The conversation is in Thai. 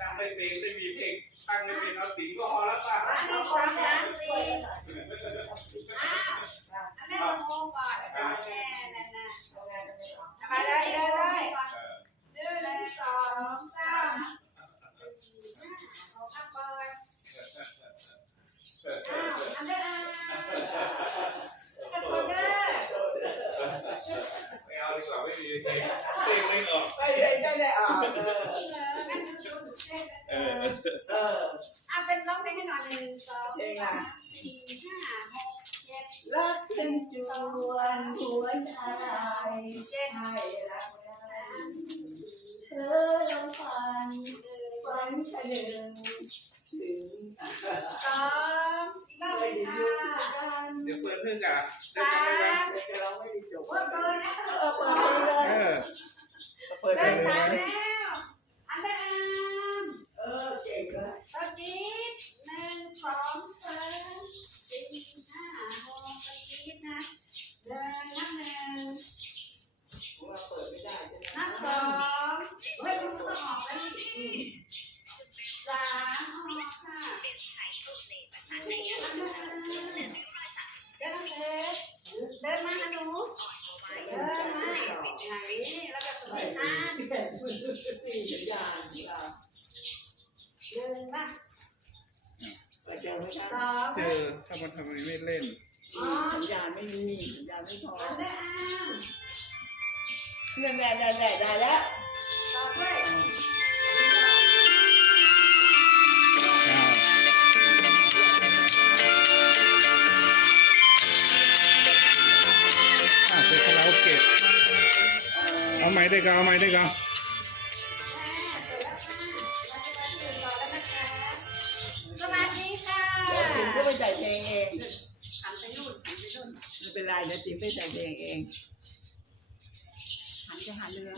ตั้งไม่เป็นไม่มีเพลงตั้งไม่เป็นเอาติ๋งก็พอแล้วป่ะอันนี้สองสามสี่อ้าวอันนี้โมก่อนแม่นั่นน่ะมาเลยเลยเลยหนึ่งสองสามสี่ห้าหกอัพเปิดอ้าวอันเดอร์อาร์อัพเด้อไม่เอาดีกว่าไม่มีเพลงไม่ออกไม่ได้ไม่ได้อออ เออเอออะเป็นร้องเพลงให้หน่อยหนึ่งสองสามสี่ห้าหกเจ็ดรักเป็นจวนหัวใจให้รักเธอลองฝันฝันแค่หนึ่งถึงสองอีกรอบหไม่นึ่งได้ค่ะอยู่กันเดี๋ยวเปิดเรื่องอะเดี๋ยวสาจะไม่ได้มเด็กเราไม่ได้จบเปิดเลยนะเออเปิดเลยเออเปิดเดิเลนยสามแล้วอันเดอร์อาร์ม เออเก่งเลย ตอนนี้หนึ่งสองสามสี่ห้าหกตอนนี้นะเดินนับหนึ่งว่าเปิดไม่ได้ใช่ไหมนับสองเฮ้ยมันต้องออกแล้วนี่สามออกค่ะเดินมาเดินมาหนูเดินมาอย่างนี้แล้วก็สไม่มัยได้อ่าน สี่สัญญาณเรา เดินมา เปิดเจอไม่ได้ สองเธอทำไมทำไมไม่เล่นสัญญาณไม่มีสัญญาณไม่พออันเดอร์อาร์มเนี่ยแน่แน่แน่ได้แล้วต่อด้วยอ้าวเป็นคาราโอเกะเอาไม้ได้ก็เอาไม้ได้ก็ ใส่เพลงเองหันไปนู่นหันไปนู่นไม่เป็นไรเดี๋ยวจิ๋มไปใส่เพลงเองหันไปหาเรือ